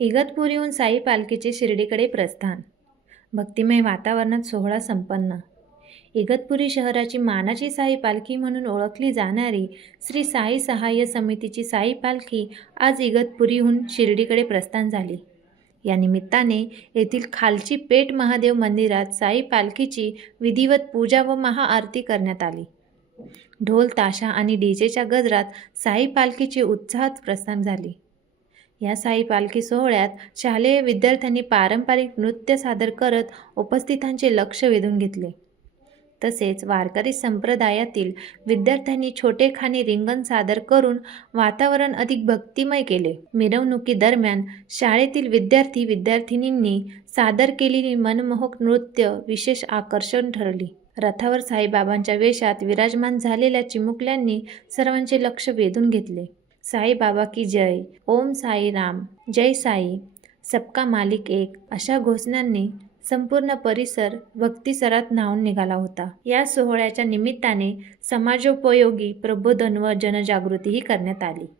इगतपुरीहून साई पालखीचे शिर्डीकडे प्रस्थान. भक्तिमय वातावरणात सोहळा संपन्न. इगतपुरी शहराची मानाची साई पालखी म्हणून ओळखली जाणारी श्री साई सहाय्य समितीची साई पालखी आज इगतपुरीहून शिर्डीकडे प्रस्थान झाली. या निमित्ताने येथील खालची पेठ महादेव मंदिरात साई पालखीची विधिवत पूजा व महाआरती करण्यात आली. ढोल ताशा आणि डीजेच्या गजरात साई पालखीचे उत्साहात प्रस्थान झाले. या साई पालखी सोहळ्यात शालेय विद्यार्थ्यांनी पारंपरिक नृत्य सादर करत उपस्थितांचे लक्ष वेधून घेतले. तसेच वारकरी संप्रदायातील विद्यार्थ्यांनी छोटेखानी रिंगण सादर करून वातावरण अधिक भक्तिमय केले. मिरवणुकीदरम्यान शाळेतील विद्यार्थी-विद्यार्थिनींनी सादर केलेली मनमोहक नृत्य विशेष आकर्षण ठरली. रथावर साईबाबांच्या वेशात विराजमान झालेल्या चिमुकल्यांनी सर्वांचे लक्ष वेधून घेतले. साईबाबा की जय, ओम साई राम, जय साई, सबका मालिक एक अशा घोषणांनी संपूर्ण परिसर भक्तिसरात न्हाऊन निघाला होता. या सोहळ्याच्या निमित्ताने समाजोपयोगी प्रबोधन व जनजागृतीही करण्यात आली.